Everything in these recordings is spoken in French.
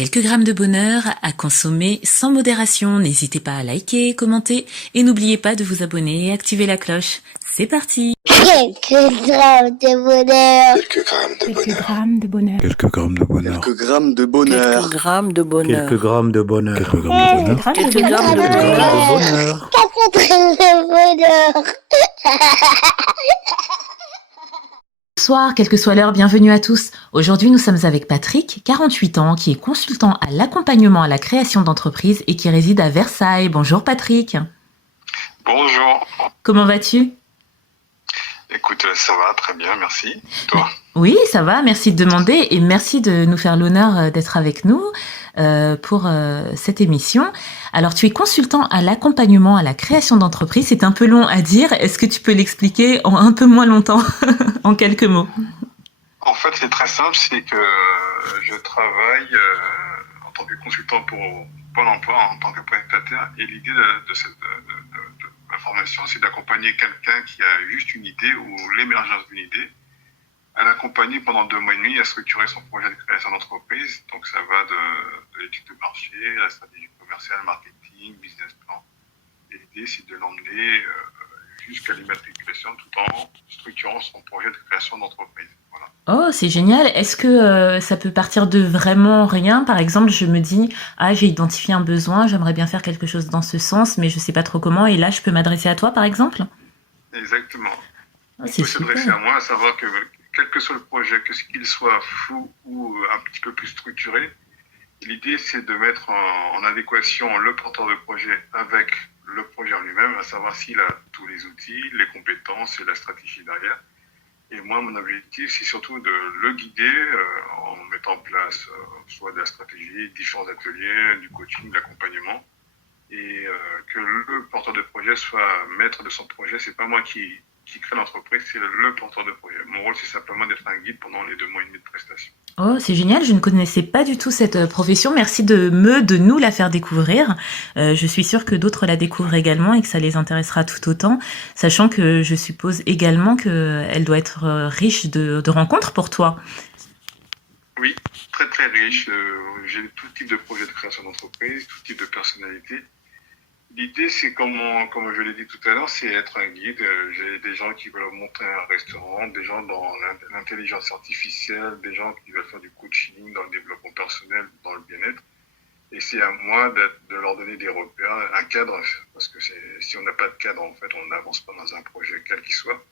Quelques grammes de bonheur à consommer sans modération. N'hésitez pas à liker, commenter et n'oubliez pas de vous abonner et activer la cloche. C'est parti. Quelques grammes de bonheur. Quelques grammes de bonheur. Quelques grammes de bonheur. Quelques grammes de bonheur. Quelques grammes de bonheur. Quelques grammes de bonheur. Quelques grammes de bonheur. Quelques grammes de bonheur. Quelques grammes de bonheur. Bonsoir, quelle que soit l'heure, bienvenue à tous. Aujourd'hui, nous sommes avec Patrick, 48 ans, qui est consultant à l'accompagnement à la création d'entreprises et qui réside à Versailles. Bonjour Patrick. Bonjour. Comment vas-tu ? Écoute, ça va, très bien, merci. Toi ? Oui, ça va, merci de demander et merci de nous faire l'honneur d'être avec nous pour cette émission. Alors, tu es consultant à l'accompagnement à la création d'entreprises. C'est un peu long à dire. Est-ce que tu peux l'expliquer en un peu moins longtemps, en quelques mots ? En fait, c'est très simple, c'est que je travaille en tant que consultant pour Pôle emploi, en tant que prestataire, et l'idée de ma formation, c'est d'accompagner quelqu'un qui a juste une idée ou l'émergence d'une idée, à l'accompagner pendant 2 mois et demi à structurer son projet de création d'entreprise. Donc ça va de l'étude de marché, la stratégie commerciale, marketing, business plan. Et l'idée, c'est de l'emmener jusqu'à l'immatriculation tout en structurant son projet de création d'entreprise. Voilà. Oh, c'est génial. Est-ce que ça peut partir de vraiment rien ? Par exemple, je me dis, j'ai identifié un besoin, j'aimerais bien faire quelque chose dans ce sens, mais je sais pas trop comment, et là, je peux m'adresser à toi, par exemple ? Exactement. Oh, On c'est peut s'adresser super. à moi, à savoir que quel que soit le projet, que ce qu'il soit flou ou un petit peu plus structuré, l'idée c'est de mettre en adéquation le porteur de projet avec le projet en lui-même, à savoir s'il a tous les outils, les compétences et la stratégie derrière. Et moi, mon objectif, c'est surtout de le guider en mettant en place soit de la stratégie, différents ateliers, du coaching, de l'accompagnement, et que le porteur de projet soit maître de son projet. C'est pas moi qui crée l'entreprise, c'est le porteur de projet. Mon rôle, c'est simplement d'être un guide pendant les 2 mois et demi de prestation. Oh, c'est génial, je ne connaissais pas du tout cette profession. Merci de nous la faire découvrir. Je suis sûre que d'autres la découvrent également et que ça les intéressera tout autant, sachant que je suppose également qu'elle doit être riche de rencontres pour toi. Oui, très très riche. J'ai tout type de projet de création d'entreprise, tout type de personnalité. L'idée, c'est comme je l'ai dit tout à l'heure, c'est être un guide. J'ai des gens qui veulent monter un restaurant, des gens dans l'intelligence artificielle, des gens qui veulent faire du coaching, dans le développement personnel, dans le bien-être. Et c'est à moi de leur donner des repères, un cadre, parce que si on n'a pas de cadre, en fait, on n'avance pas dans un projet, quel qu'il soit.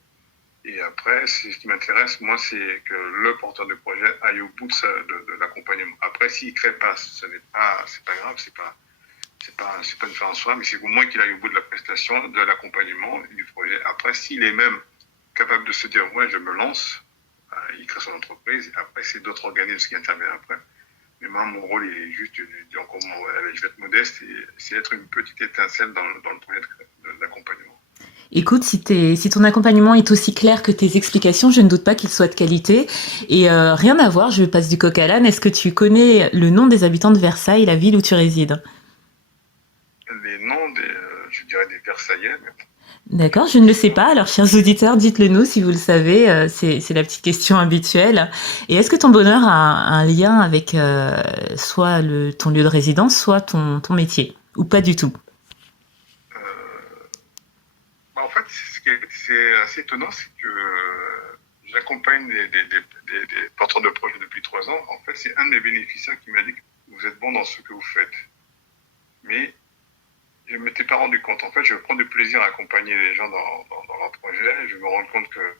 Et après, ce qui m'intéresse, moi, c'est que le porteur de projet aille au bout de l'accompagnement. Après, s'il ne crée pas, c'est pas grave, c'est pas une fin en soi, mais c'est au moins qu'il aille au bout de la prestation, de l'accompagnement du projet. Après, s'il est même capable de se dire, ouais, je me lance, il crée son entreprise. Après, c'est d'autres organismes qui interviennent après. Mais moi, mon rôle, il est juste, je vais être modeste, et c'est être une petite étincelle dans le projet d'accompagnement. Écoute, si ton accompagnement est aussi clair que tes explications, je ne doute pas qu'il soit de qualité. Et rien à voir, je passe du coq à l'âne. Est-ce que tu connais le nom des habitants de Versailles, la ville où tu résides ? Les noms je dirais des Versaillais. Mais... D'accord, je ne le sais pas. Alors, chers auditeurs, dites-le nous si vous le savez. C'est la petite question habituelle. Et est-ce que ton bonheur a un lien avec soit ton lieu de résidence, soit ton métier ? Ou pas du tout ? En fait, ce qui est assez étonnant, c'est que j'accompagne des porteurs de projets depuis 3 ans. En fait, c'est un de mes bénéficiaires qui m'a dit que vous êtes bon dans ce que vous faites. Mais je ne m'étais pas rendu compte. En fait, je prends du plaisir à accompagner les gens dans leur projet. Je me rends compte que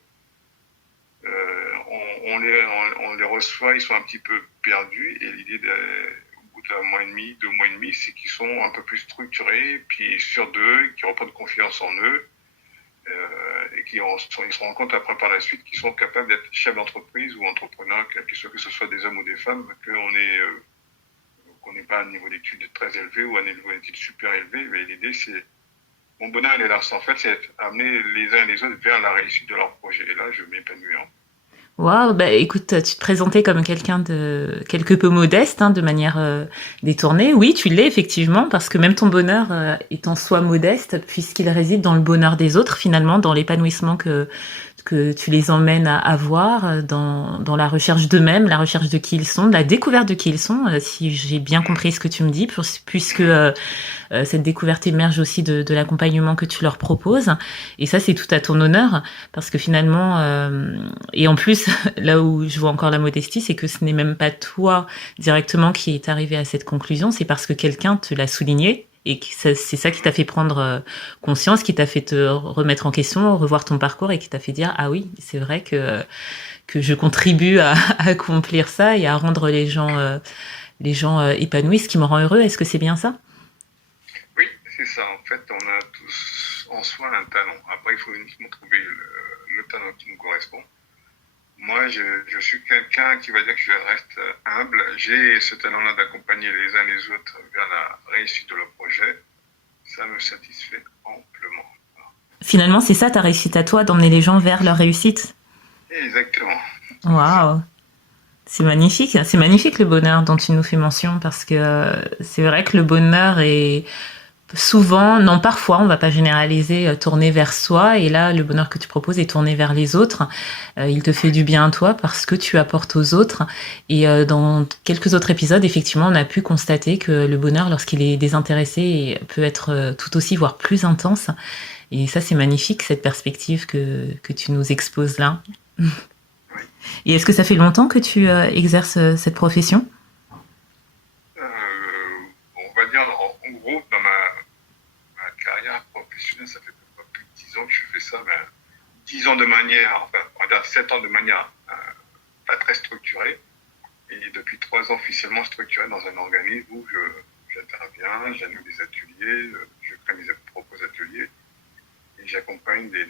on les reçoit, ils sont un petit peu perdus. Et l'idée, au bout d'1 mois et demi, 2 mois et demi, c'est qu'ils sont un peu plus structurés, puis sûrs d'eux, qui reprennent confiance en eux, et ils se rendent compte après par la suite qu'ils sont capables d'être chefs d'entreprise ou entrepreneurs, que ce soit des hommes ou des femmes, qu'on n'est pas à un niveau d'études très élevé ou à un niveau d'études super élevé, mais l'idée c'est, mon bonheur il est là, en fait c'est amener les uns et les autres vers la réussite de leur projet, et là je m'épanouis. Waouh, bah écoute, tu te présentais comme quelqu'un de quelque peu modeste, de manière détournée. Oui, tu l'es effectivement, parce que même ton bonheur est en soi modeste, puisqu'il réside dans le bonheur des autres, finalement, dans l'épanouissement que que tu les emmènes à voir dans la recherche d'eux-mêmes, la recherche de qui ils sont, la découverte de qui ils sont, si j'ai bien compris ce que tu me dis, puisque cette découverte émerge aussi de l'accompagnement que tu leur proposes. Et ça, c'est tout à ton honneur, parce que finalement, et en plus, là où je vois encore la modestie, c'est que ce n'est même pas toi directement qui est arrivé à cette conclusion, c'est parce que quelqu'un te l'a souligné. Et c'est ça qui t'a fait prendre conscience, qui t'a fait te remettre en question, revoir ton parcours et qui t'a fait dire « Ah oui, c'est vrai que je contribue à accomplir ça et à rendre les gens épanouis, ce qui me rend heureux. » Est-ce que c'est bien ça? Oui, c'est ça. En fait, on a tous en soi un talent. Après, il faut uniquement trouver le talent qui nous correspond. Moi, je suis quelqu'un qui va dire que je reste humble. J'ai ce talent-là d'accompagner les uns les autres vers la réussite de leur projet. Ça me satisfait amplement. Finalement, c'est ça ta réussite à toi, d'emmener les gens vers leur réussite? Exactement. Waouh! C'est magnifique le bonheur dont tu nous fais mention, parce que c'est vrai que le bonheur est souvent, non parfois, on va pas généraliser, tourné vers soi, et là le bonheur que tu proposes est tourné vers les autres. Il te fait du bien à toi parce que tu apportes aux autres, et dans quelques autres épisodes, effectivement, on a pu constater que le bonheur, lorsqu'il est désintéressé, peut être tout aussi, voire plus intense, et ça c'est magnifique, cette perspective que tu nous exposes là. Et est-ce que ça fait longtemps que tu exerces cette profession? On va dire, en gros, dans ma carrière professionnelle, ça fait plus de 10 ans que je fais ça. 10 ans de manière, enfin, on va dire 7 ans de manière pas très structurée. Et depuis 3 ans officiellement structurée dans un organisme où j'interviens, j'anime des ateliers, je crée mes propres ateliers. Et j'accompagne des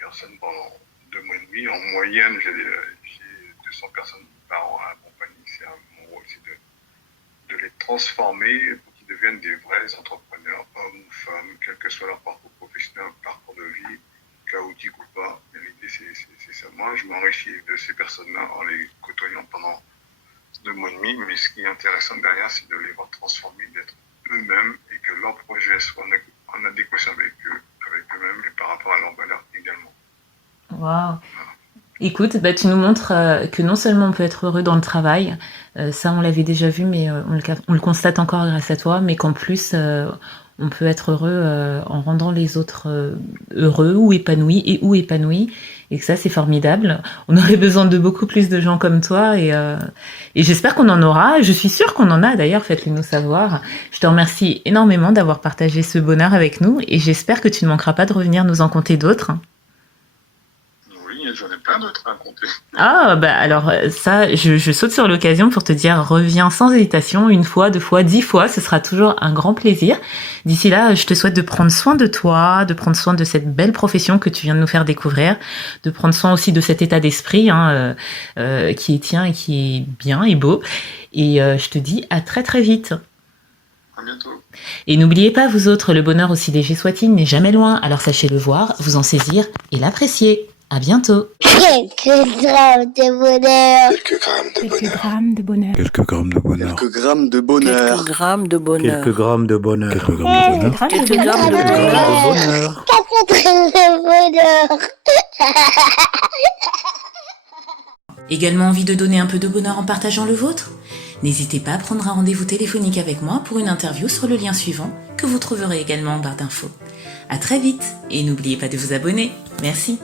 personnes pendant 2 mois et demi. En moyenne, j'ai 200 personnes par an à accompagner. Mon rôle, c'est de les transformer pour qu'ils deviennent des vrais entrepreneurs, hommes ou femmes, quel que soit leur parcours professionnel, parcours de vie, chaotique ou pas. Et l'idée, c'est ça. Moi, je m'enrichis de ces personnes-là en les côtoyant pendant 2 mois et demi. Mais ce qui est intéressant derrière, c'est de les voir transformer, d'être eux-mêmes et que leur projet soit en adéquation avec eux-mêmes et par rapport à leurs valeurs également. Waouh! Écoute, tu nous montres que non seulement on peut être heureux dans le travail, ça on l'avait déjà vu, mais on le constate encore grâce à toi, mais qu'en plus on peut être heureux en rendant les autres heureux ou épanouis, et que ça c'est formidable. On aurait besoin de beaucoup plus de gens comme toi, et j'espère qu'on en aura. Je suis sûre qu'on en a d'ailleurs, faites-le nous savoir. Je te remercie énormément d'avoir partagé ce bonheur avec nous, et j'espère que tu ne manqueras pas de revenir nous en conter d'autres. J'en ai plein d'autres à raconter. Ah, alors ça, je saute sur l'occasion pour te dire, reviens sans hésitation, 1 fois, 2 fois, 10 fois, ce sera toujours un grand plaisir. D'ici là, je te souhaite de prendre soin de toi, de prendre soin de cette belle profession que tu viens de nous faire découvrir, de prendre soin aussi de cet état d'esprit qui est tien et qui est bien et beau. Et je te dis à très très vite. À bientôt. Et n'oubliez pas, vous autres, le bonheur, aussi léger soit-il, n'est jamais loin, alors sachez le voir, vous en saisir et l'apprécier. À bientôt. Quelques grammes de bonheur. Quelques grammes de bonheur. Quelques grammes de bonheur. Quelques grammes de bonheur. Quelques grammes de bonheur. Quelques grammes de bonheur. Quelques grammes de bonheur. Quelques grammes de bonheur. 4 grammes de bonheur. Également envie de donner un peu de bonheur en partageant le vôtre? N'hésitez pas à prendre un rendez-vous téléphonique avec moi pour une interview sur le lien suivant que vous trouverez également en barre d'infos. À très vite et n'oubliez pas de vous abonner. Merci.